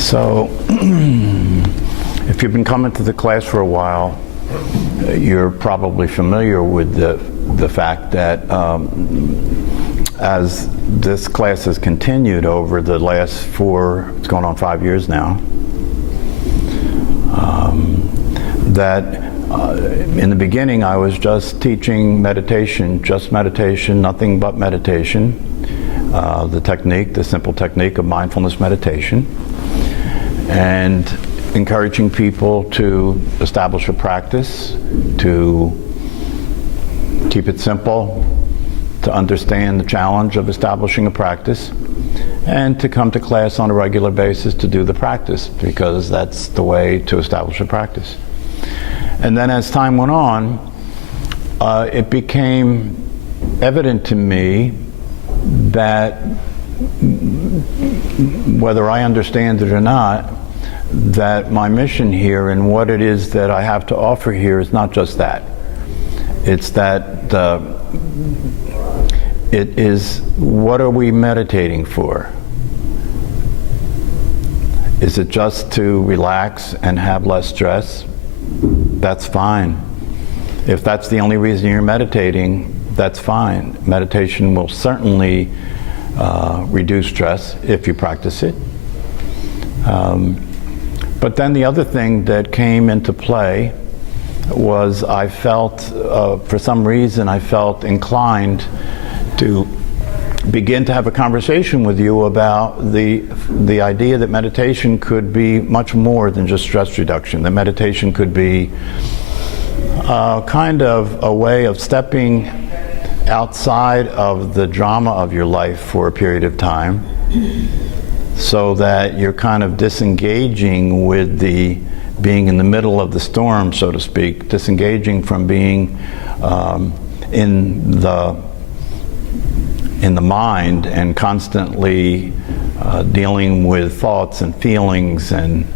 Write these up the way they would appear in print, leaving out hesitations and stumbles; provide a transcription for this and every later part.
So, if you've been coming to the class for a while, you're probably familiar with the fact that as this class has continued over the last it's going on 5 years now, in the beginning I was just teaching meditation, nothing but meditation, the simple technique of mindfulness meditation, and encouraging people to establish a practice, to keep it simple, to understand the challenge of establishing a practice, and to come to class on a regular basis to do the practice, because that's the way to establish a practice. And then as time went on, it became evident to me that, whether I understand it or not, that my mission here and what it is that I have to offer here is not just that. It's that it is, what are we meditating for? Is it just to relax and have less stress? That's fine. If that's the only reason you're meditating, that's fine. Meditation will certainly reduce stress if you practice it. But then the other thing that came into play was I felt, for some reason, I felt inclined to begin to have a conversation with you about the idea that meditation could be much more than just stress reduction. That meditation could be kind of a way of stepping outside of the drama of your life for a period of time, so that you're kind of disengaging with being in the middle of the storm, so to speak, disengaging from being in the mind and constantly dealing with thoughts and feelings and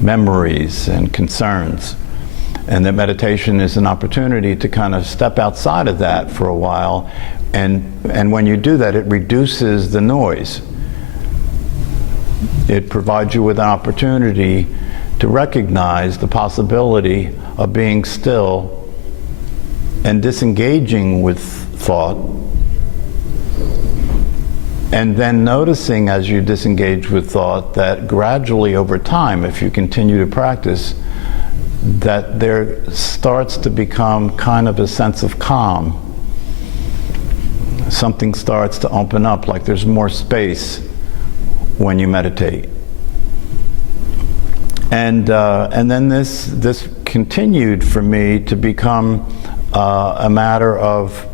memories and concerns. And that meditation is an opportunity to kind of step outside of that for a while, and when you do that, it reduces the noise. It provides you with an opportunity to recognize the possibility of being still and disengaging with thought, and then noticing as you disengage with thought that gradually over time, if you continue to practice, that there starts to become kind of a sense of calm. Something starts to open up, like there's more space when you meditate. And then this continued for me to become a matter of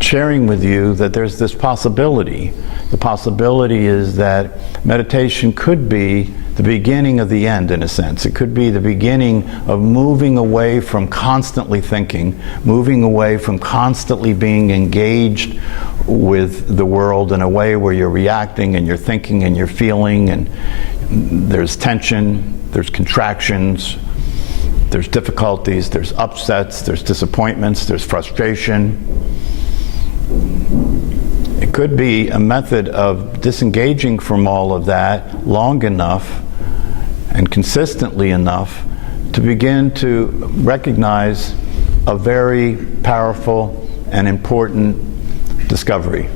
sharing with you that there's this possibility. The possibility is that meditation could be the beginning of the end, in a sense. It could be the beginning of moving away from constantly thinking, moving away from constantly being engaged with the world in a way where you're reacting and you're thinking and you're feeling, and there's tension, there's contractions, there's difficulties, there's upsets, there's disappointments, there's frustration. It could be a method of disengaging from all of that long enough and consistently enough to begin to recognize a very powerful and important discovery.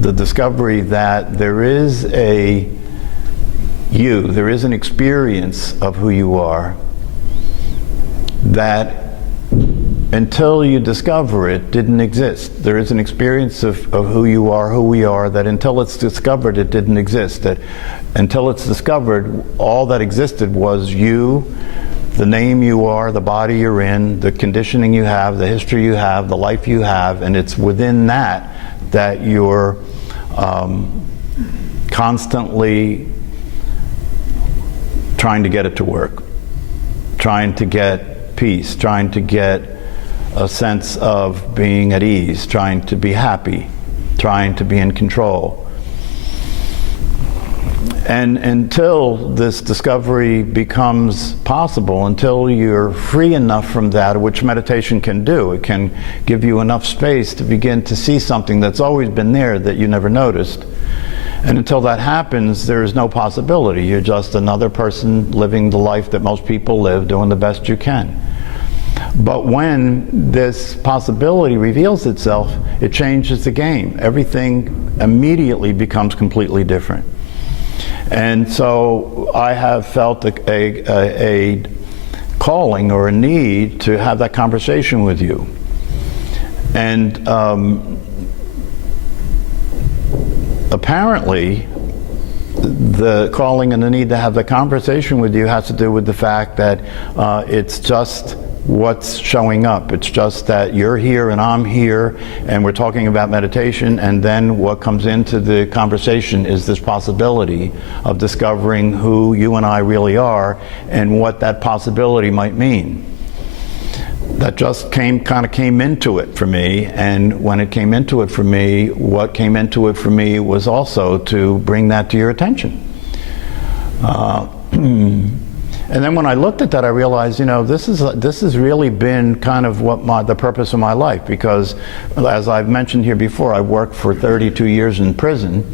The discovery that there is there is an experience of who you are that, until you discover it, didn't exist. There is an experience of who you are, who we are, that until it's discovered, it didn't exist. That until it's discovered, all that existed was you, the name you are, the body you're in, the conditioning you have, the history you have, the life you have, and it's within that you're constantly trying to get it to work, trying to get peace, trying to get a sense of being at ease, trying to be happy, trying to be in control. And until this discovery becomes possible, until you're free enough from that, which meditation can do, it can give you enough space to begin to see something that's always been there that you never noticed, And until that happens, there is no possibility. You're just another person living the life that most people live, doing the best you can. But when this possibility reveals itself, it changes the game. Everything immediately becomes completely different. And so I have felt a calling or a need to have that conversation with you. And apparently, the calling and the need to have the conversation with you has to do with the fact that it's just what's showing up. It's just that you're here and I'm here and we're talking about meditation, and then what comes into the conversation is this possibility of discovering who you and I really are and what that possibility might mean. That just kind of came into it for me, and when it came into it for me, what came into it for me was also to bring that to your attention. And then when I looked at that, I realized, this has really been kind of the purpose of my life, because as I've mentioned here before, I worked for 32 years in prison.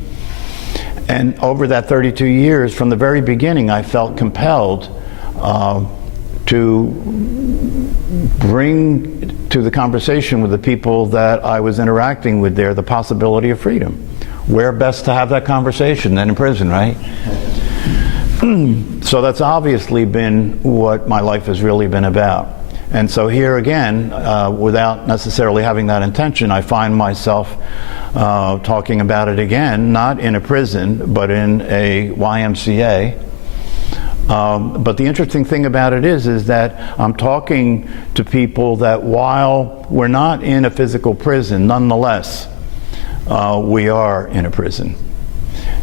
And over that 32 years, from the very beginning, I felt compelled to bring to the conversation with the people that I was interacting with there the possibility of freedom. Where best to have that conversation than in prison, right? So that's obviously been what my life has really been about. And so here again, without necessarily having that intention, I find myself talking about it again, not in a prison, but in a YMCA. But the interesting thing about it is that I'm talking to people that while we're not in a physical prison, nonetheless, we are in a prison.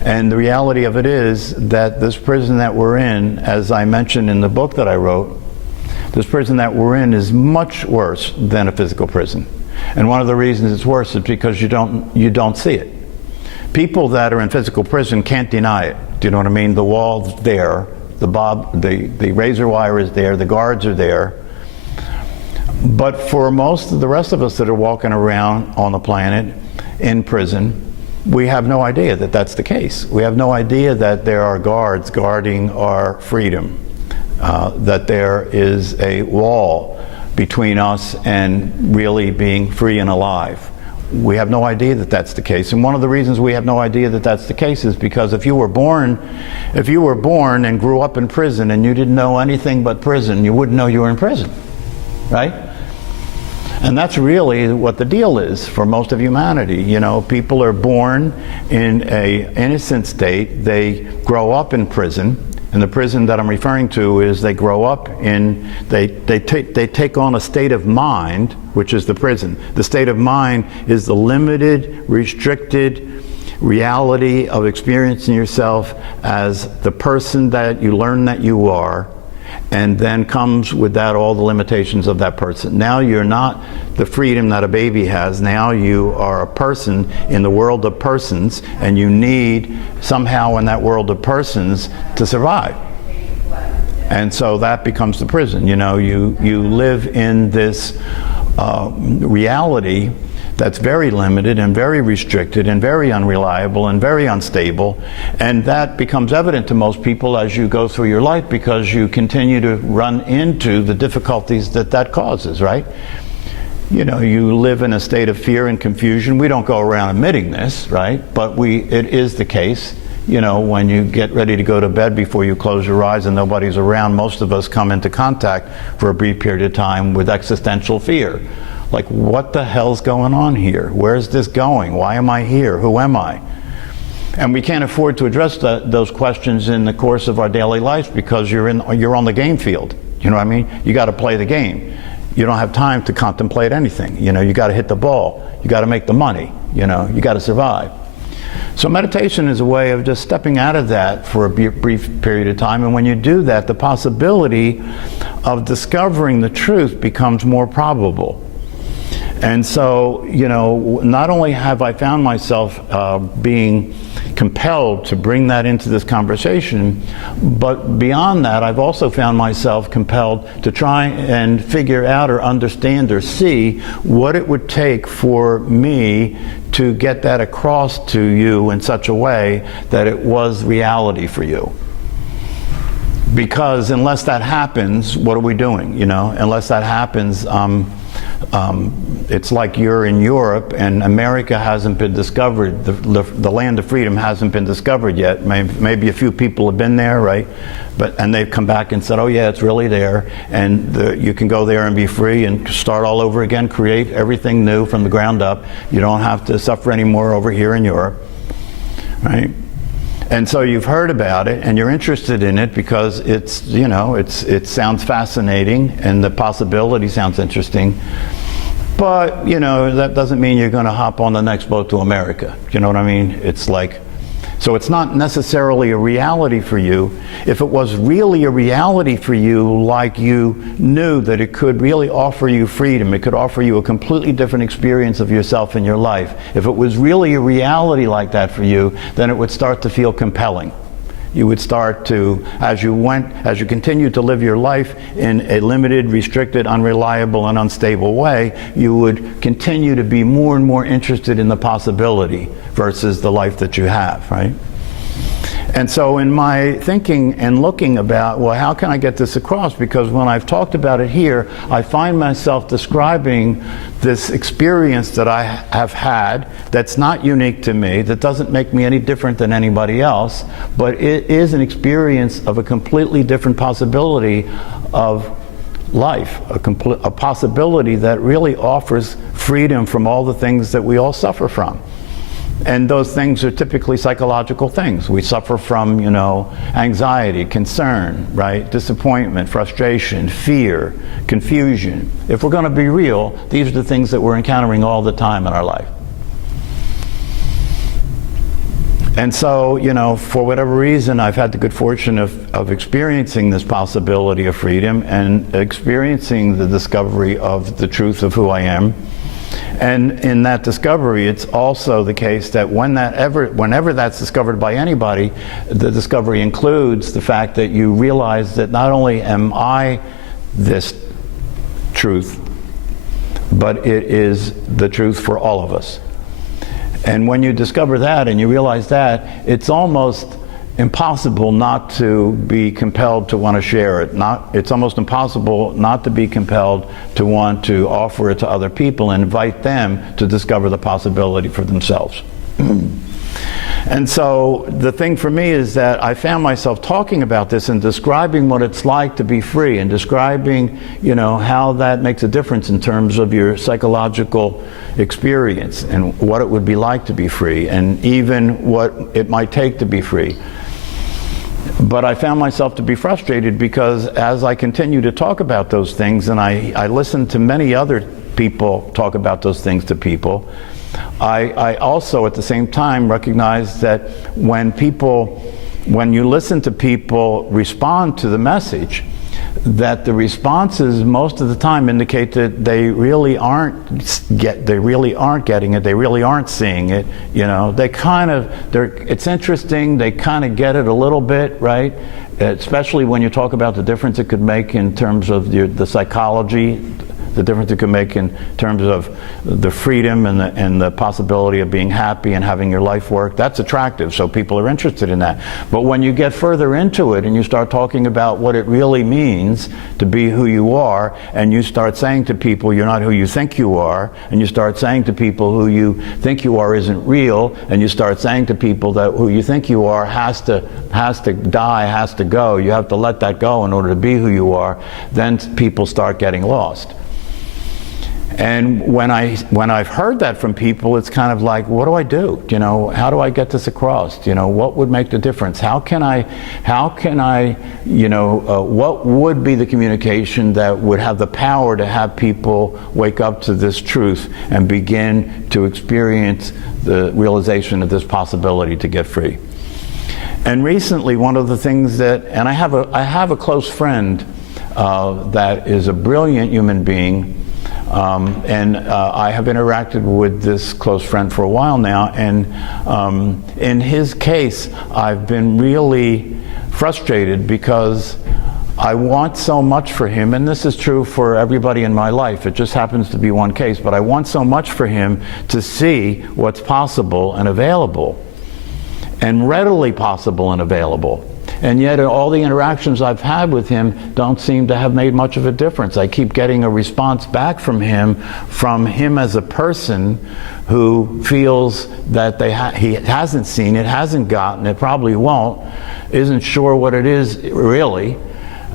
And the reality of it is that this prison that we're in, as I mentioned in the book that I wrote, this prison that we're in is much worse than a physical prison. And one of the reasons it's worse is because you don't see it. People that are in physical prison can't deny it. Do you know what I mean? The wall's there, the razor wire is there, the guards are there. But for most of the rest of us that are walking around on the planet in prison, we have no idea that that's the case. We have no idea that there are guards guarding our freedom, that there is a wall between us and really being free and alive. We have no idea that that's the case. And one of the reasons we have no idea that that's the case is because if you were born and grew up in prison and you didn't know anything but prison, you wouldn't know you were in prison, right? And that's really what the deal is for most of humanity. People are born in an innocent state. They grow up in prison. And the prison that I'm referring to is they grow up in, they take on a state of mind, which is the prison. The state of mind is the limited, restricted reality of experiencing yourself as the person that you learn that you are, and then comes with that all the limitations of that person. Now you're not the freedom that a baby has. Now you are a person in the world of persons, and you need somehow in that world of persons to survive. And so that becomes the prison. You live in this reality that's very limited and very restricted and very unreliable and very unstable, and that becomes evident to most people as you go through your life, because you continue to run into the difficulties that causes, right? You live in a state of fear and confusion. We don't go around admitting this, right? But it is the case. When you get ready to go to bed, before you close your eyes and nobody's around, most of us come into contact for a brief period of time with existential fear. Like, what the hell's going on here? Where's this going? Why am I here? Who am I? And we can't afford to address those questions in the course of our daily lives, because you're on the game field. You know what I mean? You got to play the game. You don't have time to contemplate anything. You got to hit the ball. You got to make the money. You got to survive. So meditation is a way of just stepping out of that for a brief period of time. And when you do that, the possibility of discovering the truth becomes more probable. And so, not only have I found myself being compelled to bring that into this conversation, but beyond that, I've also found myself compelled to try and figure out or understand or see what it would take for me to get that across to you in such a way that it was reality for you. Because unless that happens, what are we doing? Unless that happens, it's like you're in Europe and America hasn't been discovered. The land of freedom hasn't been discovered yet. Maybe a few people have been there, right? And they've come back and said, oh yeah, it's really there. And you can go there and be free and start all over again, create everything new from the ground up. You don't have to suffer anymore over here in Europe, right? And so you've heard about it and you're interested in it because it sounds fascinating and the possibility sounds interesting. But, that doesn't mean you're going to hop on the next boat to America. You know what I mean? So it's not necessarily a reality for you. If it was really a reality for you, like you knew that it could really offer you freedom, it could offer you a completely different experience of yourself in your life. If it was really a reality like that for you, then it would start to feel compelling. You would start to, as you continued to live your life in a limited, restricted, unreliable, and unstable way, you would continue to be more and more interested in the possibility versus the life that you have, right? And so in my thinking and looking about, well, how can I get this across? Because when I've talked about it here, I find myself describing this experience that I have had that's not unique to me, that doesn't make me any different than anybody else, but it is an experience of a completely different possibility of life, a possibility that really offers freedom from all the things that we all suffer from. And those things are typically psychological things. We suffer from, anxiety, concern, right? Disappointment, frustration, fear, confusion. If we're going to be real, these are the things that we're encountering all the time in our life. And so, for whatever reason, I've had the good fortune of experiencing this possibility of freedom and experiencing the discovery of the truth of who I am. And in that discovery, it's also the case that whenever that's discovered by anybody, the discovery includes the fact that you realize that not only am I this truth, but it is the truth for all of us. And when you discover that and you realize that, it's almost impossible not to be compelled to want to share it. It's almost impossible not to be compelled to want to offer it to other people and invite them to discover the possibility for themselves. And so the thing for me is that I found myself talking about this and describing what it's like to be free and describing, how that makes a difference in terms of your psychological experience and what it would be like to be free and even what it might take to be free. But I found myself to be frustrated because as I continue to talk about those things, and I listen to many other people talk about those things to people, I also at the same time recognize that when you listen to people respond to the message, that the responses most of the time indicate that they really aren't getting it, they really aren't seeing it. It's interesting, they kind of get it a little bit, right? Especially when you talk about the difference it could make in terms of the psychology, the difference it could make in terms of the freedom and the possibility of being happy and having your life work. That's attractive, so people are interested in that. But when you get further into it and you start talking about what it really means to be who you are, and you start saying to people you're not who you think you are, and you start saying to people who you think you are isn't real, and you start saying to people that who you think you are has to die, has to go, you have to let that go in order to be who you are, then people start getting lost. And when I've heard that from people, it's kind of like, what do I do? How do I get this across? What would make the difference? How can I, what would be the communication that would have the power to have people wake up to this truth and begin to experience the realization of this possibility to get free? And recently, one of the things and I have a close friend that is a brilliant human being. And I have interacted with this close friend for a while now, and in his case, I've been really frustrated because I want so much for him, and this is true for everybody in my life. It just happens to be one case, but I want so much for him to see what's possible and available, and readily possible and available. And yet all the interactions I've had with him don't seem to have made much of a difference. I keep getting a response back from him as a person who feels that he hasn't seen it, hasn't gotten it, probably won't, isn't sure what it is really,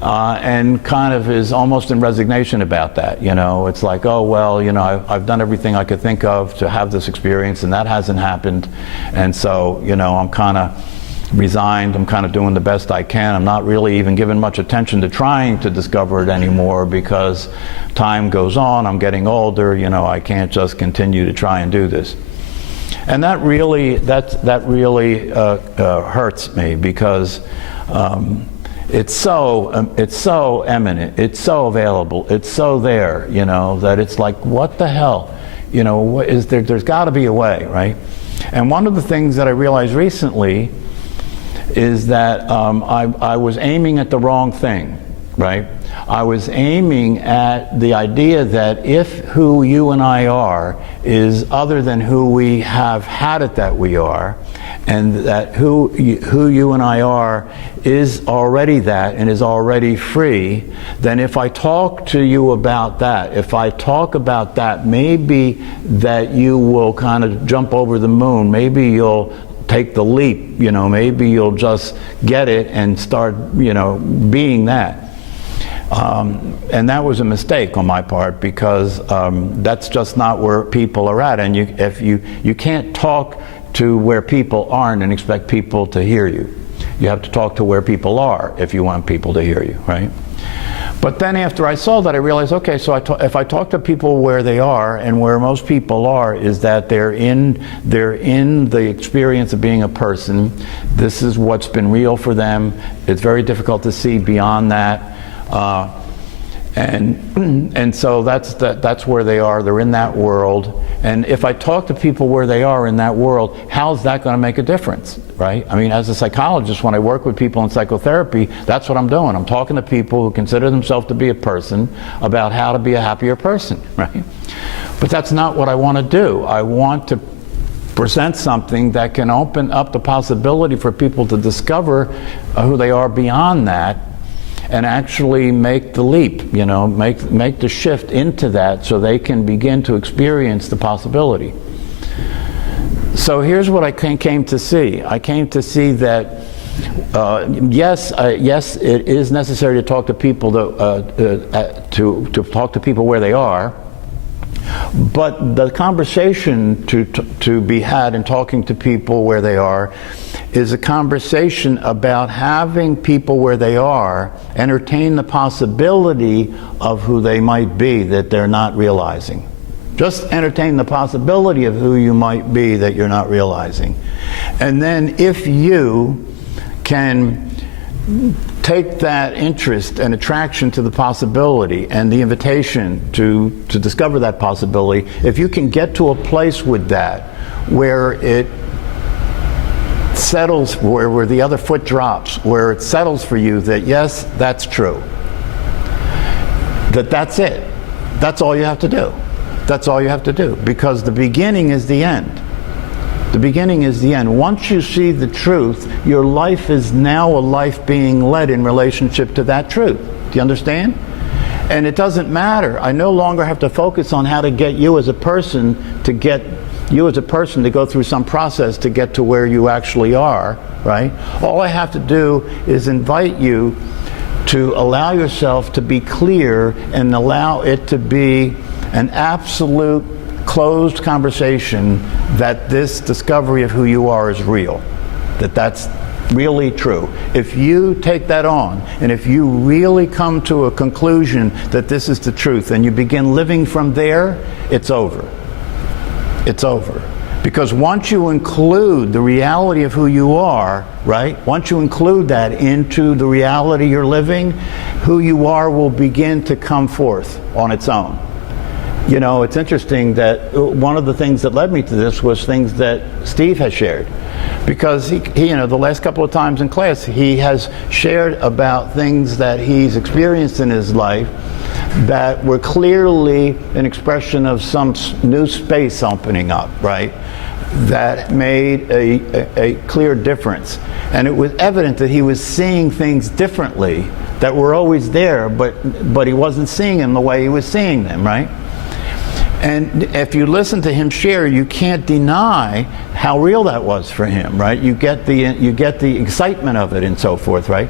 and kind of is almost in resignation about that. You know, it's like, oh well, you know, I've done everything I could think of to have this experience, and that hasn't happened, and so, you know, I'm kind of resigned. I'm kind of doing the best I can. I'm not really even giving much attention to trying to discover it anymore, because time goes on, I'm getting older, you know, I can't just continue to try and do this. And that really hurts me, because it's so eminent, it's so available, it's so there, you know, that it's like, what the hell, you know, what is there? There's got to be a way, right? And one of the things that I realized recently is that I was aiming at the wrong thing, right? I was aiming at the idea that if who you and I are is other than who we have had it that we are, and that who you and I are is already that and is already free, then if I talk to you about that, if I talk about that, maybe that you will kind of jump over the moon, maybe you'll take the leap, you know, maybe you'll just get it and start, you know, being that. And that was a mistake on my part, because that's just not where people are at. And if you can't talk to where people aren't and expect people to hear you. You have to talk to where people are if you want people to hear you, right? But then after I saw that, I realized, okay, so if I talk to people where they are, and where most people are is that they're in the experience of being a person. This is what's been real for them. It's very difficult to see beyond that. And so that's where they are. They're in that world. And if I talk to people where they are in that world, how's that going to make a difference, right? I mean, as a psychologist, when I work with people in psychotherapy, that's what I'm doing. I'm talking to people who consider themselves to be a person about how to be a happier person, right? But that's not what I want to do. I want to present something that can open up the possibility for people to discover who they are beyond that, and actually make the leap, you know, make the shift into that, so they can begin to experience the possibility. So here's what I came to see. I came to see that yes, it is necessary to talk to people to talk to people where they are. But the conversation to be had in talking to people where they are is a conversation about having people where they are entertain the possibility of who they might be that they're not realizing. Just entertain the possibility of who you might be that you're not realizing. And then if you can take that interest and attraction to the possibility and the invitation to discover that possibility, if you can get to a place with that where it settles, where the other foot drops, where it settles for you that yes, that's true, that's it, that's all you have to do. That's all you have to do, because the beginning is the end. The beginning is the end. Once you see the truth, your life is now a life being led in relationship to that truth. Do you understand? And it doesn't matter. I no longer have to focus on how to get you as a person to go through some process to get to where you actually are, right? All I have to do is invite you to allow yourself to be clear and allow it to be an absolute closed conversation that this discovery of who you are is real, that's really true. If you take that on, and if you really come to a conclusion that this is the truth, and you begin living from there, it's over. It's over. Because once you include the reality of who you are, right? Once you include that into the reality you're living, who you are will begin to come forth on its own. You know, it's interesting that one of the things that led me to this was things that Steve has shared. Because he, you know, the last couple of times in class, he has shared about things that he's experienced in his life that were clearly an expression of some new space opening up, right? That made a clear difference. And it was evident that he was seeing things differently that were always there, but he wasn't seeing them the way he was seeing them, right? And if you listen to him share, you can't deny how real that was for him, right? You get the excitement of it and so forth, right?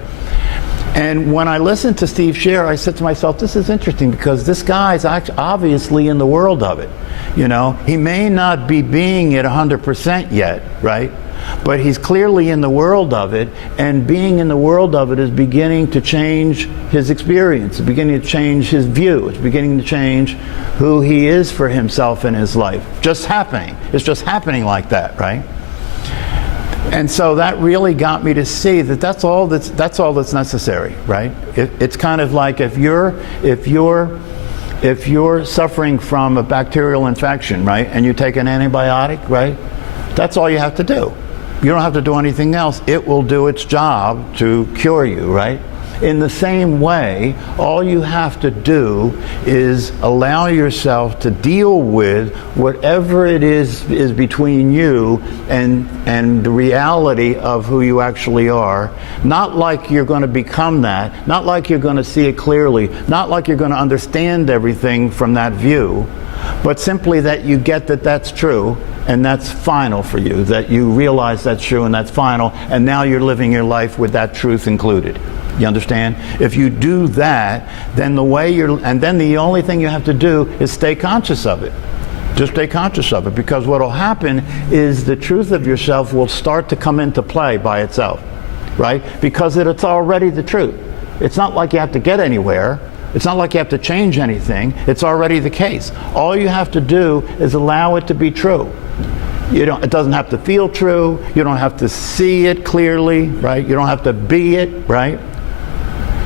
And when I listened to Steve share, I said to myself, this is interesting because this guy's obviously in the world of it. You know, he may not be being it 100% yet, right? But he's clearly in the world of it, and being in the world of it is beginning to change his experience. It's beginning to change his view. It's beginning to change who he is for himself in his life. Just happening. It's just happening like that, right? And so that really got me to see that that's all that's necessary, right? It's kind of like if you're suffering from a bacterial infection, right, and you take an antibiotic, right, that's all you have to do. You don't have to do anything else. It will do its job to cure you, right? In the same way, all you have to do is allow yourself to deal with whatever it is between you and the reality of who you actually are. Not like you're going to become that, not like you're going to see it clearly, not like you're going to understand everything from that view, but simply that you get that that's true. And that's final for you, that you realize that's true and that's final, and now you're living your life with that truth included. You understand? If you do that, then the only thing you have to do is stay conscious of it. Just stay conscious of it, because what will happen is the truth of yourself will start to come into play by itself, right? Because it's already the truth. It's not like you have to get anywhere. It's not like you have to change anything. It's already the case. All you have to do is allow it to be true. It doesn't have to feel true. You don't have to see it clearly, right? You don't have to be it, right?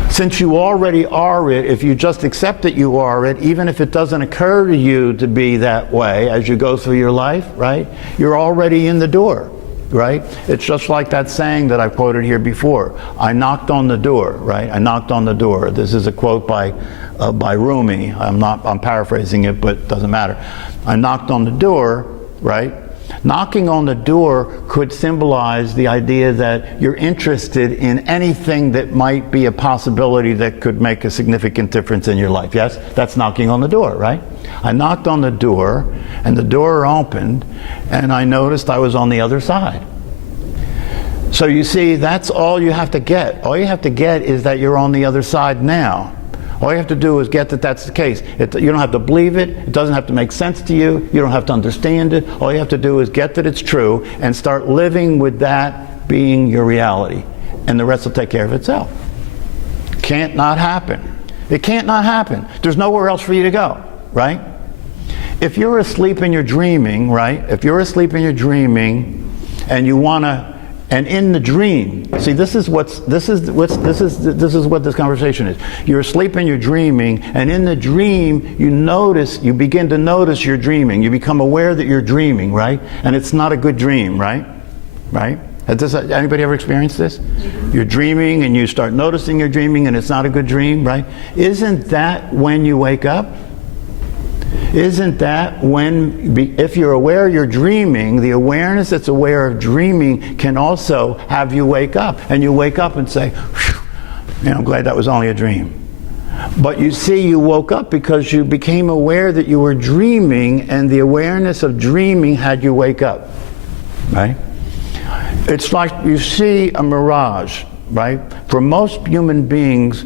Since you already are it, if you just accept that you are it, even if it doesn't occur to you to be that way as you go through your life, right? You're already in the door, right? It's just like that saying that I quoted here before. I knocked on the door, right? I knocked on the door. This is a quote by Rumi. I'm paraphrasing it, but it doesn't matter. I knocked on the door, right? Knocking on the door could symbolize the idea that you're interested in anything that might be a possibility that could make a significant difference in your life. Yes? That's knocking on the door, right? I knocked on the door, and the door opened, and I noticed I was on the other side. So you see, that's all you have to get. All you have to get is that you're on the other side now. All you have to do is get that that's the case. You don't have to believe it. It doesn't have to make sense to you. You don't have to understand it. All you have to do is get that it's true and start living with that being your reality. And the rest will take care of itself. Can't not happen. It can't not happen. There's nowhere else for you to go, right? If you're asleep and you're dreaming, right? If you're asleep and you're dreaming and you want to, and in the dream, see, this is what this conversation is. You're asleep and you're dreaming, and in the dream, you begin to notice you're dreaming. You become aware that you're dreaming, right? And it's not a good dream, right? Right? Has anybody ever experienced this? You're dreaming and you start noticing you're dreaming and it's not a good dream, right? Isn't that when you wake up? Isn't that if you're aware you're dreaming, the awareness that's aware of dreaming can also have you wake up. And you wake up and say, I'm glad that was only a dream. But you see, you woke up because you became aware that you were dreaming, and the awareness of dreaming had you wake up, right? It's like you see a mirage, right? For most human beings,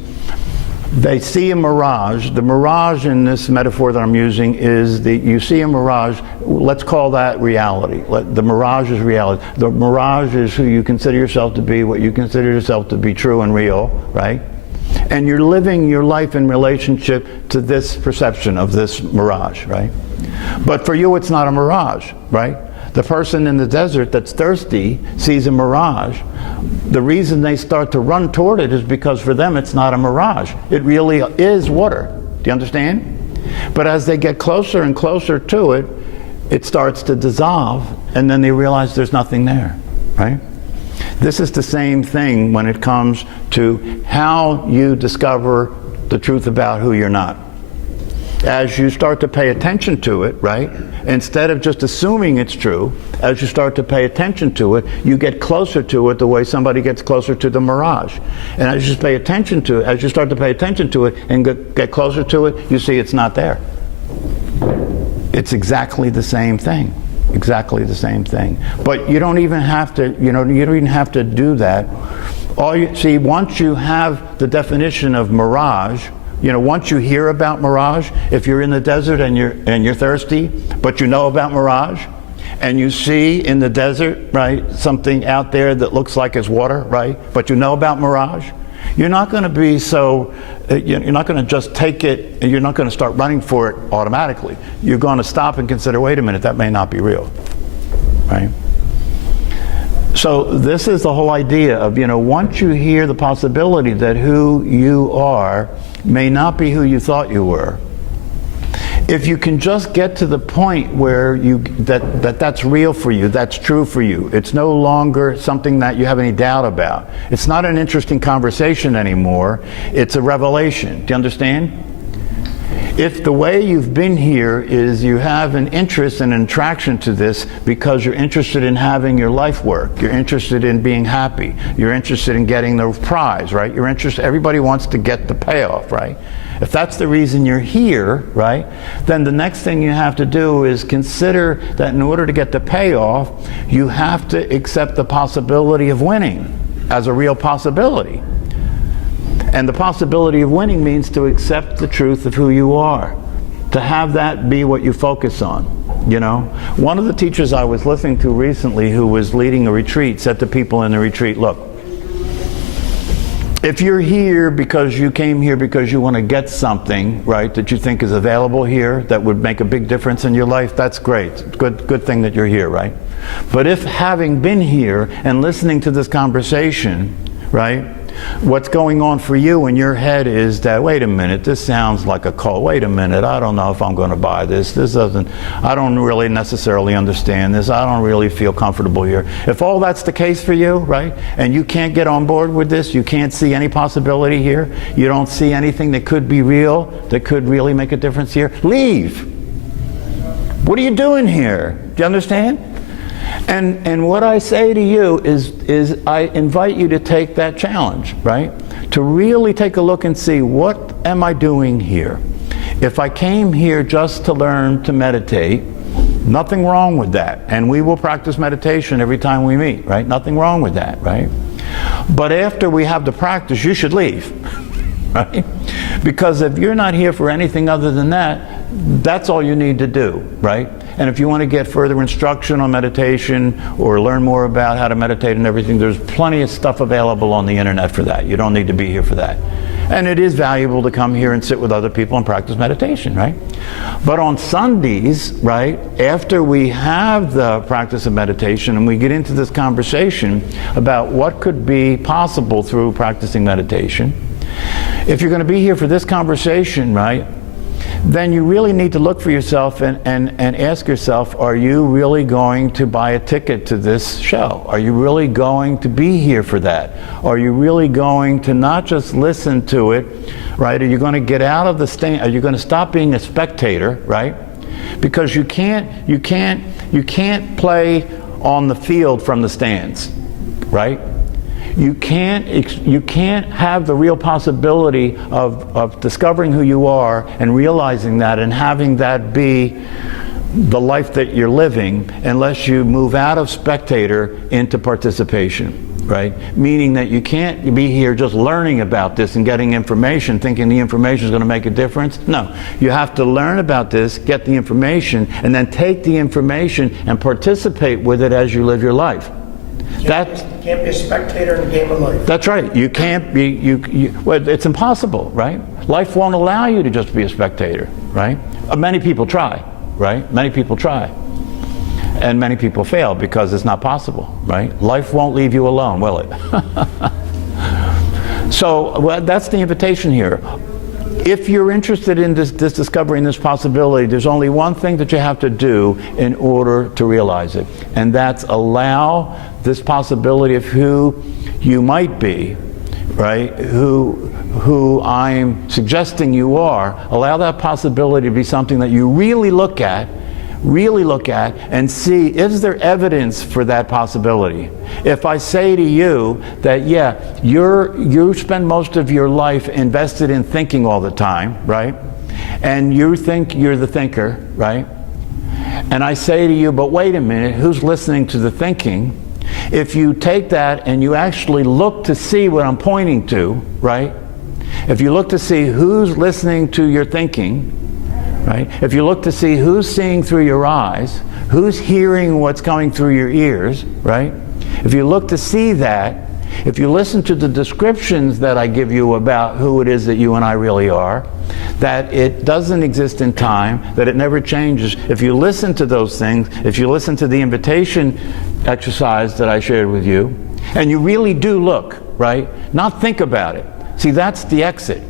they see a mirage. The mirage in this metaphor that I'm using is you see a mirage, let's call that reality. The mirage is reality. The mirage is who you consider yourself to be, what you consider yourself to be true and real, right? And you're living your life in relationship to this perception of this mirage, right? But for you, it's not a mirage, right? The person in the desert that's thirsty sees a mirage. The reason they start to run toward it is because for them it's not a mirage. It really is water. Do you understand? But as they get closer and closer to it, it starts to dissolve, and then they realize there's nothing there, right? This is the same thing when it comes to how you discover the truth about who you're not. As you start to pay attention to it, right, instead of just assuming it's true, as you start to pay attention to it, you get closer to it the way somebody gets closer to the mirage. And as you pay attention to it, as you start to pay attention to it and get closer to it, you see it's not there. It's exactly the same thing. Exactly the same thing. But you don't even have to, you don't even have to do that. See, once you have the definition of mirage, once you hear about mirage, if you're in the desert and you're thirsty, but you know about mirage, and you see in the desert, right, something out there that looks like it's water, right, but you know about mirage, you're not going to be so, you're not going to just take it, and you're not going to start running for it automatically. You're going to stop and consider, wait a minute, that may not be real, right? So this is the whole idea of, once you hear the possibility that who you are may not be who you thought you were, if you can just get to the point where that's real for you, that's true for you, it's no longer something that you have any doubt about. It's not an interesting conversation anymore, it's a revelation. Do you understand? If the way you've been here is you have an interest and an attraction to this because you're interested in having your life work, you're interested in being happy, you're interested in getting the prize, right? Everybody wants to get the payoff, right? If that's the reason you're here, right, then the next thing you have to do is consider that in order to get the payoff, you have to accept the possibility of winning as a real possibility. And the possibility of winning means to accept the truth of who you are, to have that be what you focus on. One of the teachers I was listening to recently who was leading a retreat said to people in the retreat, look, if you're here because you came here because you want to get something, right, that you think is available here that would make a big difference in your life, that's great. Good thing that you're here, right? But if having been here and listening to this conversation, right, what's going on for you in your head is that, wait a minute, this sounds like a cult. Wait a minute, I don't know if I'm going to buy this. I don't really necessarily understand this. I don't really feel comfortable here. If all that's the case for you, right, and you can't get on board with this, you can't see any possibility here, you don't see anything that could be real, that could really make a difference here, leave. What are you doing here? Do you understand? And what I say to you is I invite you to take that challenge, right? To really take a look and see, what am I doing here? If I came here just to learn to meditate, nothing wrong with that. And we will practice meditation every time we meet, right? Nothing wrong with that, right? But after we have the practice, you should leave, right? Because if you're not here for anything other than that, that's all you need to do, right? And if you want to get further instruction on meditation or learn more about how to meditate and everything, there's plenty of stuff available on the internet for that. You don't need to be here for that. And it is valuable to come here and sit with other people and practice meditation, right? But on Sundays, right, after we have the practice of meditation and we get into this conversation about what could be possible through practicing meditation, if you're going to be here for this conversation, right, then you really need to look for yourself and ask yourself, are you really going to buy a ticket to this show? Are you really going to be here for that? Are you really going to not just listen to it, right? Are you going to get out of the stand? Are you going to stop being a spectator, right? Because you can't play on the field from the stands, right? You can't have the real possibility of discovering who you are and realizing that and having that be the life that you're living unless you move out of spectator into participation, right? Meaning that you can't be here just learning about this and getting information, thinking the information is going to make a difference. No, you have to learn about this, get the information, and then take the information and participate with it as you live your life. You can't be a spectator in a game of life. That's right. You can't be, well, it's impossible, right? Life won't allow you to just be a spectator, right? Many people try, right? Many people try. And many people fail because it's not possible, right? Life won't leave you alone, will it? So that's the invitation here. If you're interested in this discovering this possibility, there's only one thing that you have to do in order to realize it, and that's allow this possibility of who you might be, right? Who I'm suggesting you are. Allow that possibility to be something that you really look at and see, is there evidence for that possibility? If I say to you that, yeah, you spend most of your life invested in thinking all the time, right? And you think you're the thinker, right? And I say to you, but wait a minute, who's listening to the thinking? If you take that and you actually look to see what I'm pointing to, right? If you look to see who's listening to your thinking, right? If you look to see who's seeing through your eyes, who's hearing what's coming through your ears, right? If you look to see that, if you listen to the descriptions that I give you about who it is that you and I really are, that it doesn't exist in time, that it never changes, if you listen to those things, if you listen to the invitation exercise that I shared with you, and you really do look, right? Not think about it. See, that's the exit.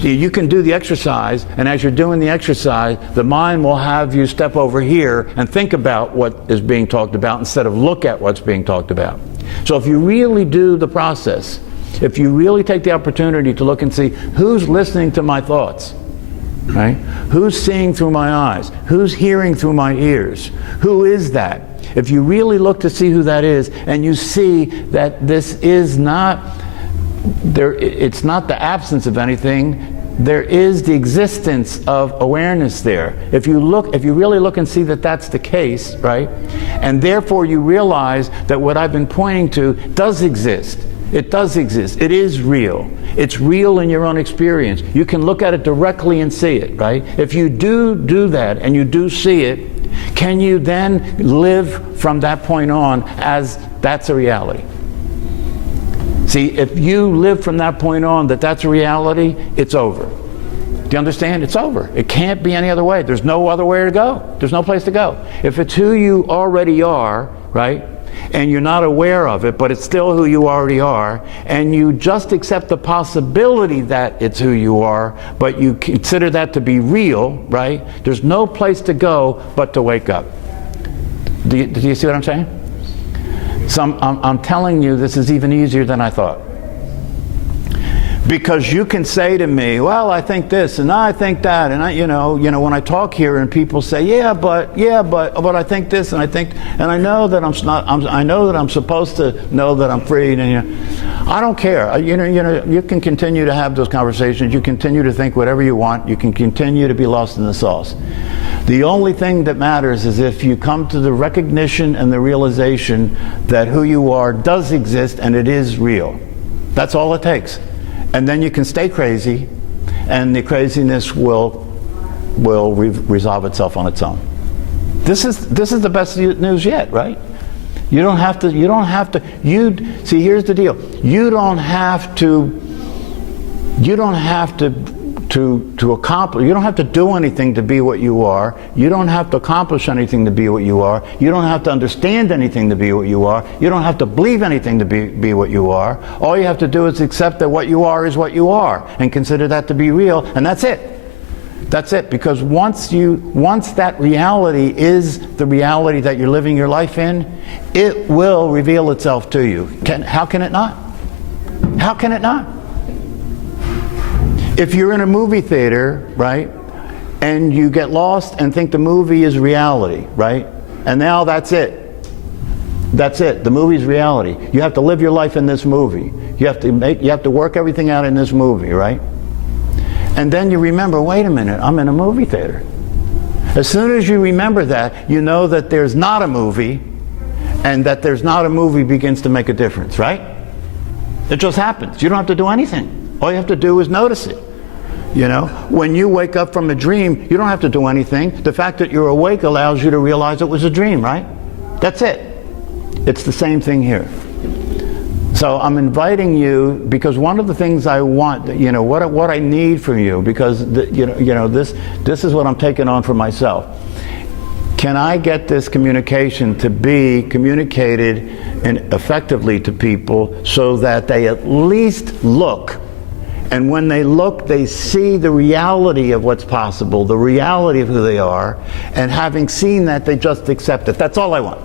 You can do the exercise, and as you're doing the exercise, the mind will have you step over here and think about what is being talked about instead of look at what's being talked about. So if you really do the process, if you really take the opportunity to look and see who's listening to my thoughts, right? Who's seeing through my eyes? Who's hearing through my ears? Who is that? If you really look to see who that is, and you see that this is not there, it's not the absence of anything, there is the existence of awareness there. If you really look and see that that's the case, right? And therefore you realize that what I've been pointing to does exist. It does exist. It is real. It's real in your own experience. You can look at it directly and see it, right? If you do that and you do see it, can you then live from that point on as that's a reality? See, if you live from that point on that that's a reality, it's over. Do you understand? It's over. It can't be any other way. There's no other way to go. There's no place to go. If it's who you already are, right, and you're not aware of it, but it's still who you already are, and you just accept the possibility that it's who you are, but you consider that to be real, right, there's no place to go but to wake up. Do you see what I'm saying? So I'm telling you, this is even easier than I thought. Because you can say to me, well, I think this and I think that, and you know, when I talk here and people say, but I think this and I know that I know that I'm supposed to know that I'm free, and I don't care. You can continue to have those conversations. You continue to think whatever you want. You can continue to be lost in the sauce. The only thing that matters is if you come to the recognition and the realization that who you are does exist and it is real. That's all it takes. And then you can stay crazy, and the craziness will resolve itself on its own. This is the best news yet, right? You don't have to, see, here's the deal. You don't have to accomplish, you don't have to do anything to be what you are. You don't have to accomplish anything to be what you are. You don't have to understand anything to be what you are. You don't have to believe anything to be what you are. All you have to do is accept that what you are is what you are and consider that to be real, and that's it. That's it, because once that reality is the reality that you're living your life in, it will reveal itself to you. How can it not? How can it not? If you're in a movie theater, right, and you get lost and think the movie is reality, right, and now that's it. That's it. The movie's reality. You have to live your life in this movie. You have to work everything out in this movie, right? And then you remember, wait a minute, I'm in a movie theater. As soon as you remember that, you know that there's not a movie, and that there's not a movie begins to make a difference, right? It just happens. You don't have to do anything. All you have to do is notice it. You know, when you wake up from a dream, you don't have to do anything. The fact that you're awake allows you to realize it was a dream, right? That's it. It's the same thing here. So I'm inviting you, because one of the things I want, what I need from you, because this is what I'm taking on for myself. Can I get this communication to be communicated and effectively to people so that they at least look And when they look, they see the reality of what's possible, the reality of who they are, and having seen that, they just accept it. That's all I want.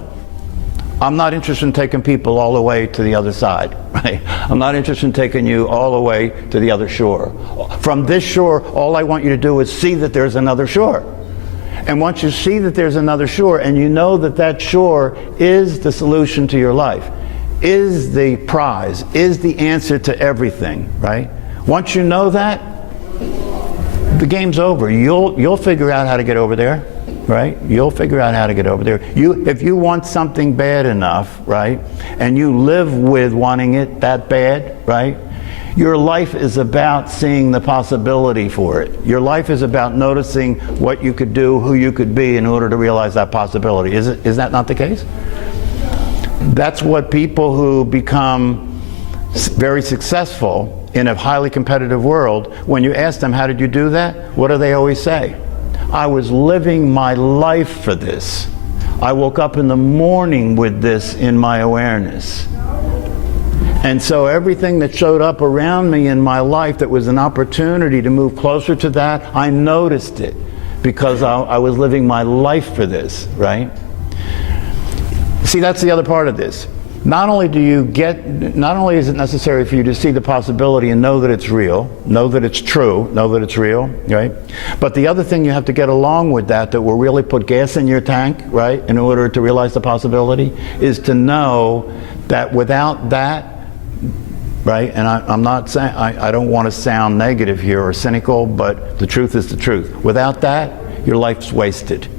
I'm not interested in taking people all the way to the other side, right? I'm not interested in taking you all the way to the other shore. From this shore, all I want you to do is see that there's another shore. And once you see that there's another shore, and you know that that shore is the solution to your life, is the prize, is the answer to everything, right? Once you know that, the game's over. You'll figure out how to get over there. Right? You'll figure out how to get over there. If you want something bad enough, right, and you live with wanting it that bad, right, your life is about seeing the possibility for it. Your life is about noticing what you could do, who you could be in order to realize that possibility. Is that not the case? That's what people who become very successful in a highly competitive world, when you ask them, how did you do that? What do they always say? I was living my life for this. I woke up in the morning with this in my awareness. And so everything that showed up around me in my life that was an opportunity to move closer to that, I noticed it because I was living my life for this, right? See, that's the other part of this. Not only is it necessary for you to see the possibility and know that it's real, know that it's true, know that it's real, right? But the other thing you have to get along with that will really put gas in your tank, right, in order to realize the possibility, is to know that without that, right, and I'm not saying, I don't want to sound negative here or cynical, but the truth is the truth. Without that, your life's wasted.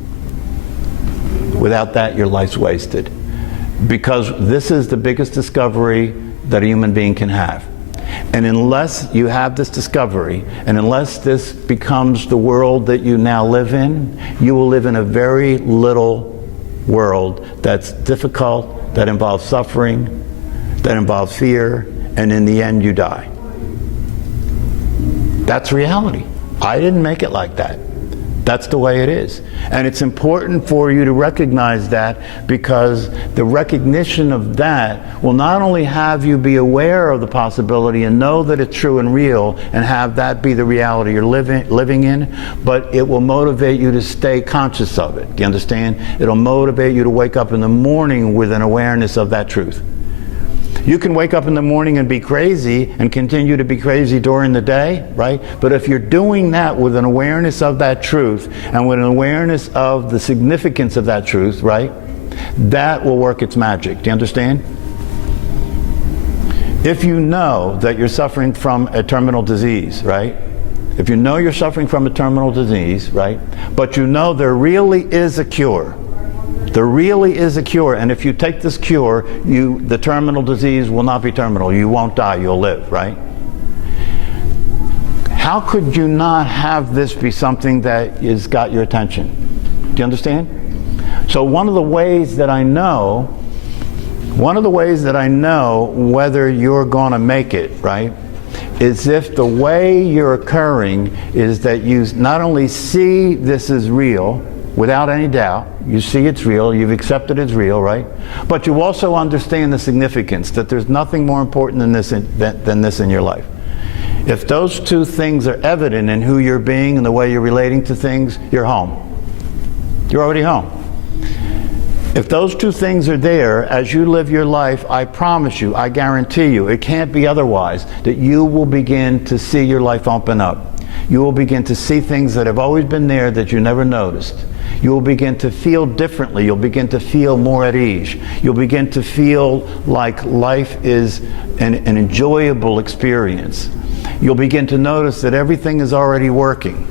Without that, your life's wasted. Because this is the biggest discovery that a human being can have. And unless you have this discovery, and unless this becomes the world that you now live in, you will live in a very little world that's difficult, that involves suffering, that involves fear, and in the end you die. That's reality. I didn't make it like that. That's the way it is. And it's important for you to recognize that, because the recognition of that will not only have you be aware of the possibility and know that it's true and real and have that be the reality you're living in, but it will motivate you to stay conscious of it. Do you understand? It'll motivate you to wake up in the morning with an awareness of that truth. You can wake up in the morning and be crazy and continue to be crazy during the day, right? But if you're doing that with an awareness of that truth and with an awareness of the significance of that truth, right, that will work its magic. Do you understand? If you know that you're suffering from a terminal disease, right? If you know you're suffering from a terminal disease, right, but you know there really is a cure. There really is a cure, and if you take this cure, the terminal disease will not be terminal. You won't die, you'll live, right? How could you not have this be something that has got your attention? Do you understand? So one of the ways that I know whether you're going to make it, right, is if the way you're occurring is that you not only see this is real, without any doubt, you see it's real, you've accepted it's real, right? But you also understand the significance, that there's nothing more important than this in your life. If those two things are evident in who you're being and the way you're relating to things, you're home. You're already home. If those two things are there as you live your life, I promise you, I guarantee you, it can't be otherwise, that you will begin to see your life open up. You will begin to see things that have always been there that you never noticed. You will begin to feel differently. You'll begin to feel more at ease. You'll begin to feel like life is an enjoyable experience. You'll begin to notice that everything is already working.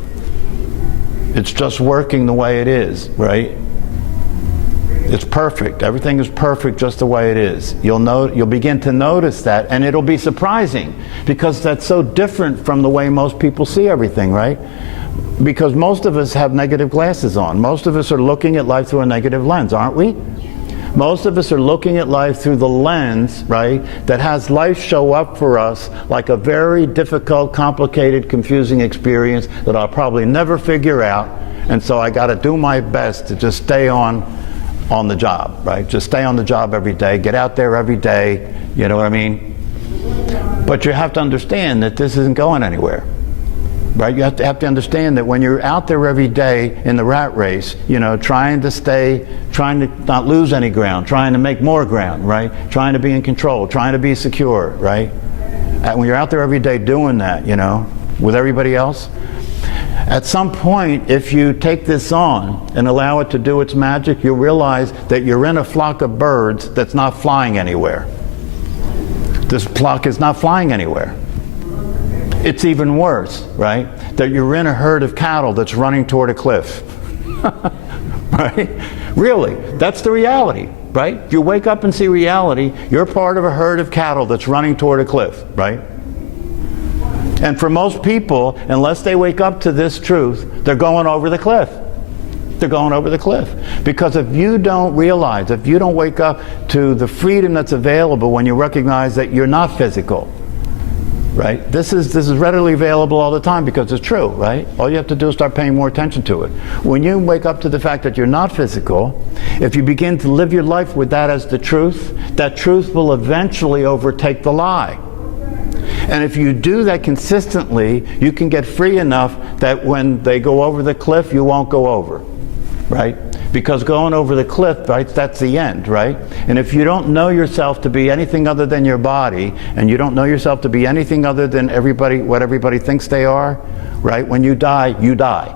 It's just working the way it is, right? It's perfect. Everything is perfect just the way it is. You'll begin to notice that, and it'll be surprising, because that's so different from the way most people see everything, right? Because most of us have negative glasses on. Most of us are looking at life through a negative lens, aren't we? Most of us are looking at life through the lens, right, that has life show up for us like a very difficult, complicated, confusing experience that I'll probably never figure out, and so I got to do my best to just stay on the job, right? Just stay on the job every day, get out there every day, you know what I mean? But you have to understand that this isn't going anywhere. Right? You have to understand that when you're out there every day in the rat race, trying to not lose any ground, trying to make more ground, right? Trying to be in control, trying to be secure, right? And when you're out there every day doing that, with everybody else, at some point, if you take this on and allow it to do its magic, you'll realize that you're in a flock of birds that's not flying anywhere. This flock is not flying anywhere. It's even worse, right? That you're in a herd of cattle that's running toward a cliff. Right? Really, that's the reality, right? If you wake up and see reality, you're part of a herd of cattle that's running toward a cliff, right? And for most people, unless they wake up to this truth, they're going over the cliff. They're going over the cliff. Because if you don't realize, if you don't wake up to the freedom that's available when you recognize that you're not physical, right? This is readily available all the time because it's true, right? All you have to do is start paying more attention to it. When you wake up to the fact that you're not physical, if you begin to live your life with that as the truth, that truth will eventually overtake the lie. And if you do that consistently, you can get free enough that when they go over the cliff, you won't go over, right? Because going over the cliff, right, that's the end, right? And if you don't know yourself to be anything other than your body, and you don't know yourself to be anything other than what everybody thinks they are, right? When you die, you die.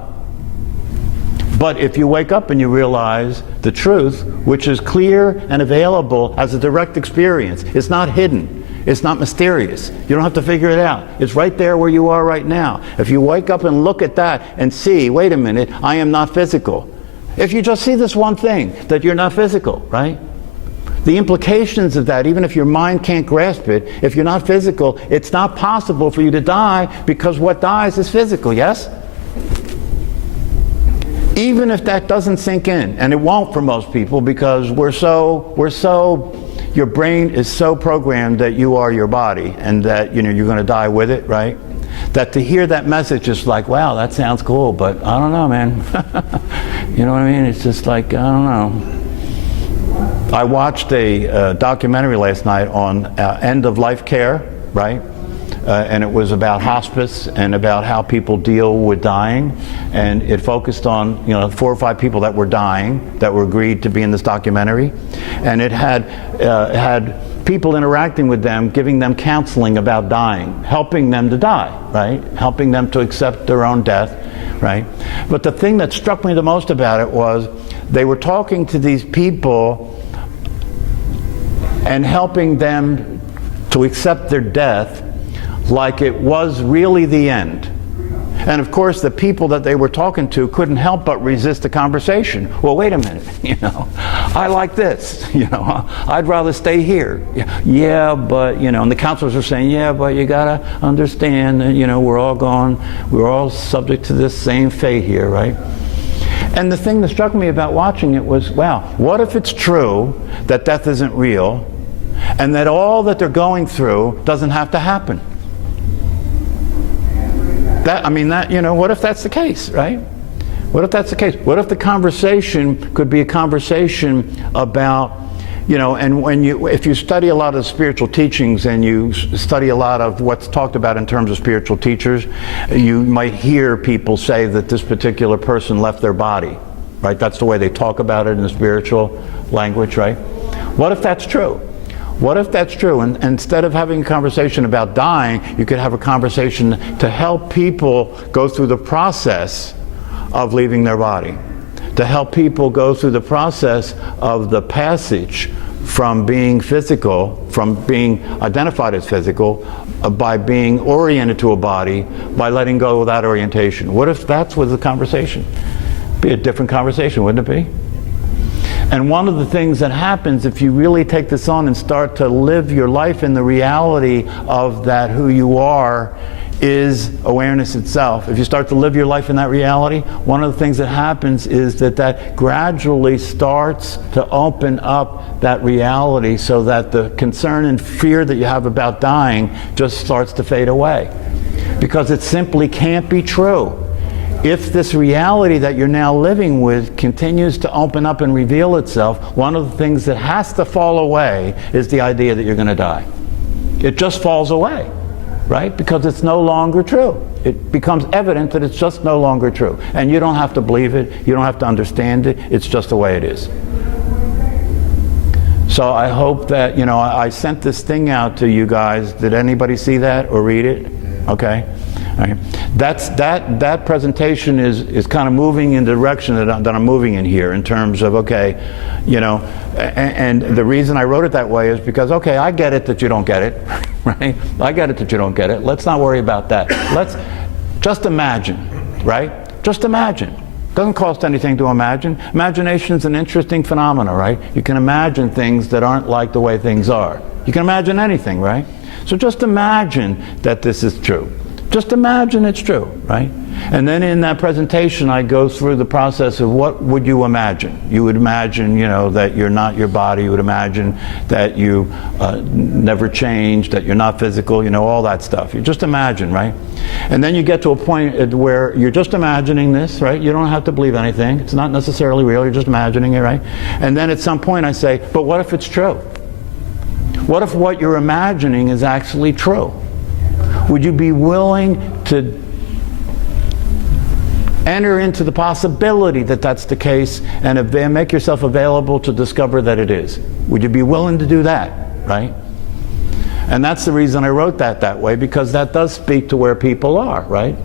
But if you wake up and you realize the truth, which is clear and available as a direct experience, it's not hidden. It's not mysterious. You don't have to figure it out. It's right there where you are right now. If you wake up and look at that and see, wait a minute, I am not physical. If you just see this one thing, that you're not physical, right? The implications of that, even if your mind can't grasp it, if you're not physical, it's not possible for you to die because what dies is physical, yes? Even if that doesn't sink in, and it won't for most people because your brain is so programmed that you are your body and that you're going to die with it, right? That to hear that message is like, wow, that sounds cool, but I don't know, man. You know what I mean? It's just like, I don't know. I watched a documentary last night on end-of-life care, right? And it was about hospice and about how people deal with dying, and it focused on 4 or 5 people that were dying that were agreed to be in this documentary, and it had people interacting with them, giving them counseling about dying, helping them to die, right? Helping them to accept their own death, right? But the thing that struck me the most about it was they were talking to these people and helping them to accept their death like it was really the end. And of course, the people that they were talking to couldn't help but resist the conversation. Well, wait a minute, I like this, I'd rather stay here. Yeah, but, and the counselors were saying, yeah, but you gotta understand that, we're all subject to this same fate here, right? And the thing that struck me about watching it was, wow, what if it's true that death isn't real and that all that they're going through doesn't have to happen? What if that's the case, right? What if that's the case? What if the conversation could be a conversation about, and if you study a lot of spiritual teachings and you study a lot of what's talked about in terms of spiritual teachers, you might hear people say that this particular person left their body, right? That's the way they talk about it in the spiritual language, right? What if that's true? What if that's true? And instead of having a conversation about dying, you could have a conversation to help people go through the process of leaving their body, to help people go through the process of the passage from being physical, from being identified as physical, by being oriented to a body, by letting go of that orientation. What if that was the conversation? It'd be a different conversation, wouldn't it be? And one of the things that happens if you really take this on and start to live your life in the reality of that who you are is awareness itself. If you start to live your life in that reality, one of the things that happens is that gradually starts to open up that reality so that the concern and fear that you have about dying just starts to fade away. Because it simply can't be true. If this reality that you're now living with continues to open up and reveal itself, one of the things that has to fall away is the idea that you're going to die. It just falls away, right? Because it's no longer true. It becomes evident that it's just no longer true. And you don't have to believe it. You don't have to understand it. It's just the way it is. So I hope that, I sent this thing out to you guys. Did anybody see that or read it? Okay. All right. That presentation is kind of moving in the direction that I'm moving in here in terms of, okay, and the reason I wrote it that way is because, okay, I get it that you don't get it, right? I get it that you don't get it. Let's not worry about that. Let's just imagine, right? Just imagine. Doesn't cost anything to imagine. Imagination is an interesting phenomenon, right? You can imagine things that aren't like the way things are. You can imagine anything, right? So just imagine that this is true. Just imagine it's true, right? And then in that presentation, I go through the process of what would you imagine? You would imagine, that you're not your body. You would imagine that you never change, that you're not physical, all that stuff. You just imagine, right? And then you get to a point where you're just imagining this, right? You don't have to believe anything. It's not necessarily real. You're just imagining it, right? And then at some point I say, but what if it's true? What if what you're imagining is actually true? Would you be willing to enter into the possibility that that's the case and make yourself available to discover that it is? Would you be willing to do that, right? And that's the reason I wrote that way, because that does speak to where people are, right?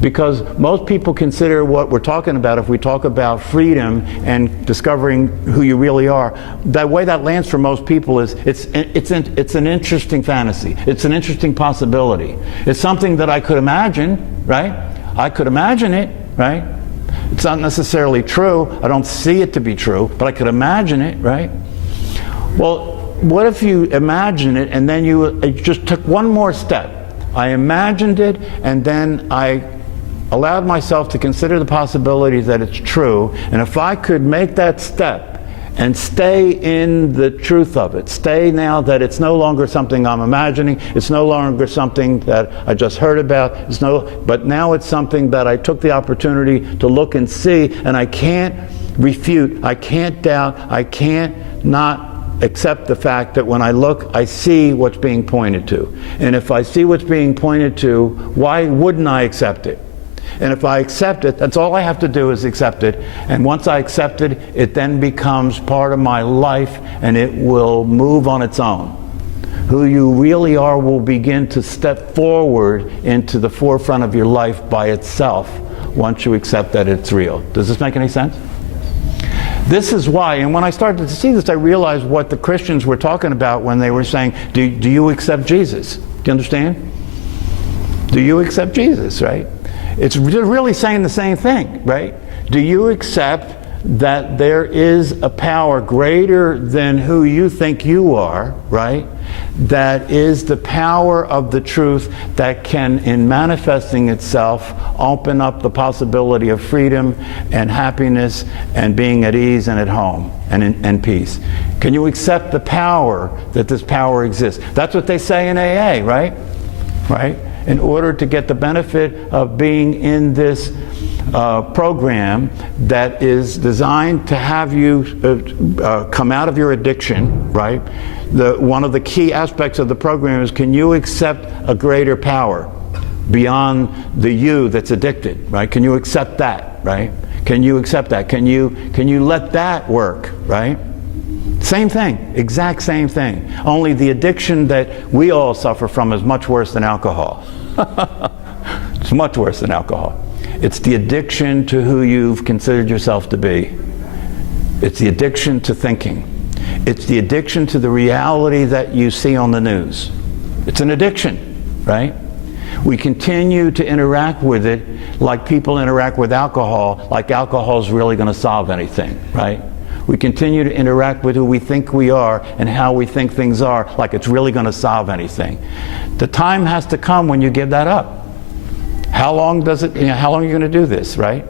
Because most people consider what we're talking about, if we talk about freedom and discovering who you really are, the way that lands for most people is it's an interesting fantasy. It's an interesting possibility. It's something that I could imagine, right? I could imagine it, right? It's not necessarily true. I don't see it to be true, but I could imagine it, right? Well, what if you imagine it and then you just took one more step? I imagined it and then I allowed myself to consider the possibility that it's true, and if I could make that step and stay in the truth of it, stay now that it's no longer something I'm imagining, it's no longer something that I just heard about, but now it's something that I took the opportunity to look and see, and I can't refute, I can't doubt, I can't not accept the fact that when I look, I see what's being pointed to. And if I see what's being pointed to, why wouldn't I accept it? And if I accept it, that's all I have to do is accept it. And once I accept it, it then becomes part of my life and it will move on its own. Who you really are will begin to step forward into the forefront of your life by itself once you accept that it's real. Does this make any sense? This is why, and when I started to see this, I realized what the Christians were talking about when they were saying, do you accept Jesus? Do you understand? Do you accept Jesus, right? It's really saying the same thing, right? Do you accept that there is a power greater than who you think you are, right? That is the power of the truth that can, in manifesting itself, open up the possibility of freedom and happiness and being at ease and at home and peace. Can you accept the power that this power exists? That's what they say in AA, right? Right? In order to get the benefit of being in this program that is designed to have you come out of your addiction, right? One of the key aspects of the program is, can you accept a greater power beyond the you that's addicted, right? Can you accept that, right? Can you accept that? Can you let that work, right? Same thing, exact same thing. Only the addiction that we all suffer from is much worse than alcohol. It's much worse than alcohol. It's the addiction to who you've considered yourself to be. It's the addiction to thinking. It's the addiction to the reality that you see on the news. It's an addiction, right? We continue to interact with it like people interact with alcohol, like alcohol is really going to solve anything, right? We continue to interact with who we think we are and how we think things are, like it's really going to solve anything. The time has to come when you give that up. How long does it, how long are you going to do this, right?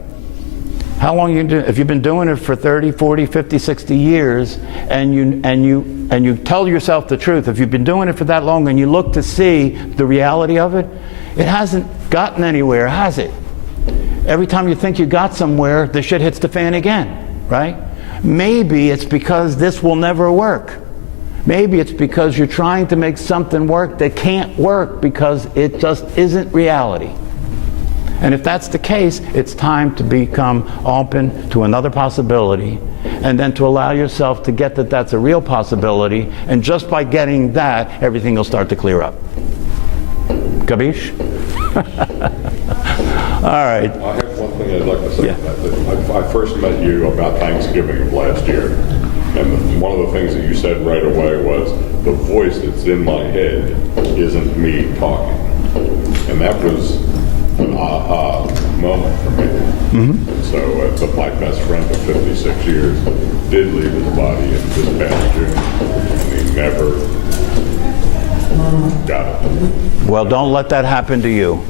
How long are you going to do it? If you've been doing it for 30, 40, 50, 60 years and you tell yourself the truth, if you've been doing it for that long and you look to see the reality of it, it hasn't gotten anywhere, has it? Every time you think you got somewhere, the shit hits the fan again, right? Maybe it's because this will never work. Maybe it's because you're trying to make something work that can't work because it just isn't reality. And if that's the case, it's time to become open to another possibility, and then to allow yourself to get that that's a real possibility, and just by getting that, everything will start to clear up. Kabish? All right. I have one thing I'd like to say Yeah. about that. I first met you about Thanksgiving of last year, and one of the things that you said right away was, the voice that's in my head isn't me talking. And that was an aha moment for me. And so my best friend of 56 years did leave his body in this past June, and he never got it. Well, don't let that happen to you.